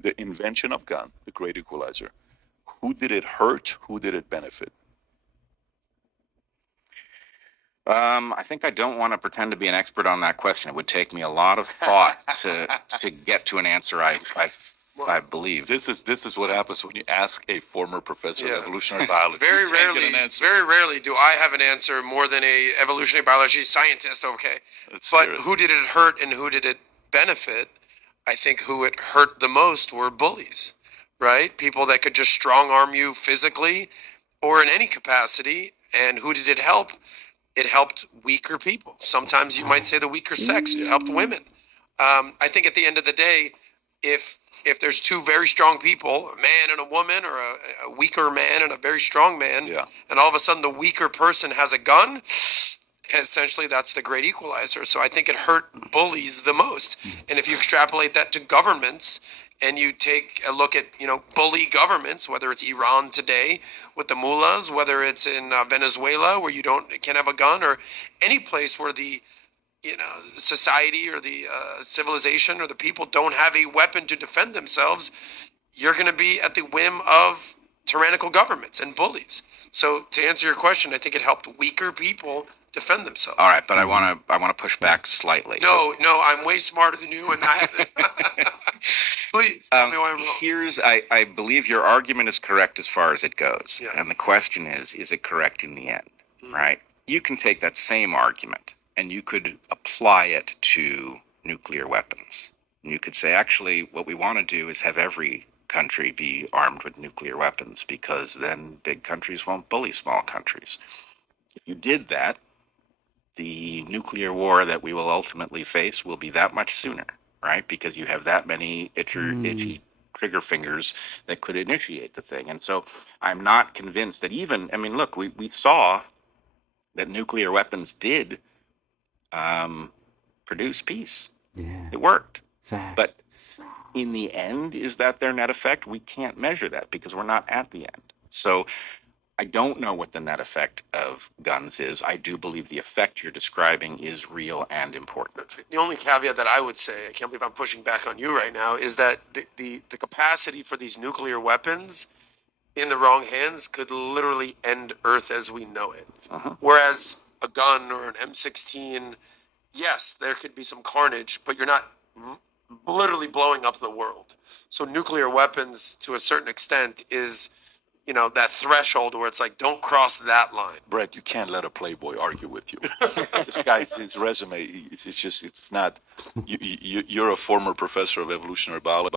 the invention of gun, the great equalizer, who did it hurt? Who did it benefit? I think I don't want to pretend to be an expert on that question. It would take me a lot of thought to get to an answer I believe. This is what happens when you ask a former professor of evolutionary biology. Very rarely do I have an answer more than a evolutionary biology scientist. Okay, but who did it hurt and who did it benefit? I think who it hurt the most were bullies, right? People that could just strong arm you physically or in any capacity. And who did it help? It helped weaker people. Sometimes you might say the weaker sex. It helped women. I think at the end of the day, if there's two very strong people, a man and a woman, or a weaker man and a very strong man, and all of a sudden the weaker person has a gun, essentially that's the great equalizer. So I think it hurt bullies the most. And if you extrapolate that to governments, and you take a look at, bully governments, whether it's Iran today with the mullahs, whether it's in Venezuela where you can't have a gun, or any place where the society or the civilization or the people don't have a weapon to defend themselves, you're going to be at the whim of tyrannical governments and bullies. So to answer your question, I think it helped weaker people defend themselves. All right, but I want to push back slightly. No, I'm way smarter than you, and please tell me why I'm wrong. I believe your argument is correct as far as it goes, Yes. And the question is it correct in the end? Right? You can take that same argument and you could apply it to nuclear weapons. And you could say, actually, what we want to do is have every country be armed with nuclear weapons, because then big countries won't bully small countries. If you did that, the nuclear war that we will ultimately face will be that much sooner, right? Because you have that many itchy trigger fingers that could initiate the thing. And so I'm not convinced that look, we saw that nuclear weapons did produce peace. Yeah. It worked. Fact. But in the end, is that their net effect? We can't measure that because we're not at the end. So I don't know what the net effect of guns is. I do believe the effect you're describing is real and important. The only caveat that I would say, I can't believe I'm pushing back on you right now, is that the capacity for these nuclear weapons in the wrong hands could literally end Earth as we know it. Whereas a gun or an M16, yes, there could be some carnage, but you're not literally blowing up the world. So nuclear weapons, to a certain extent, is that threshold where it's like, don't cross that line. Brett, you can't let a playboy argue with you. This guy's, his resume, it's not, you're a former professor of evolutionary biology.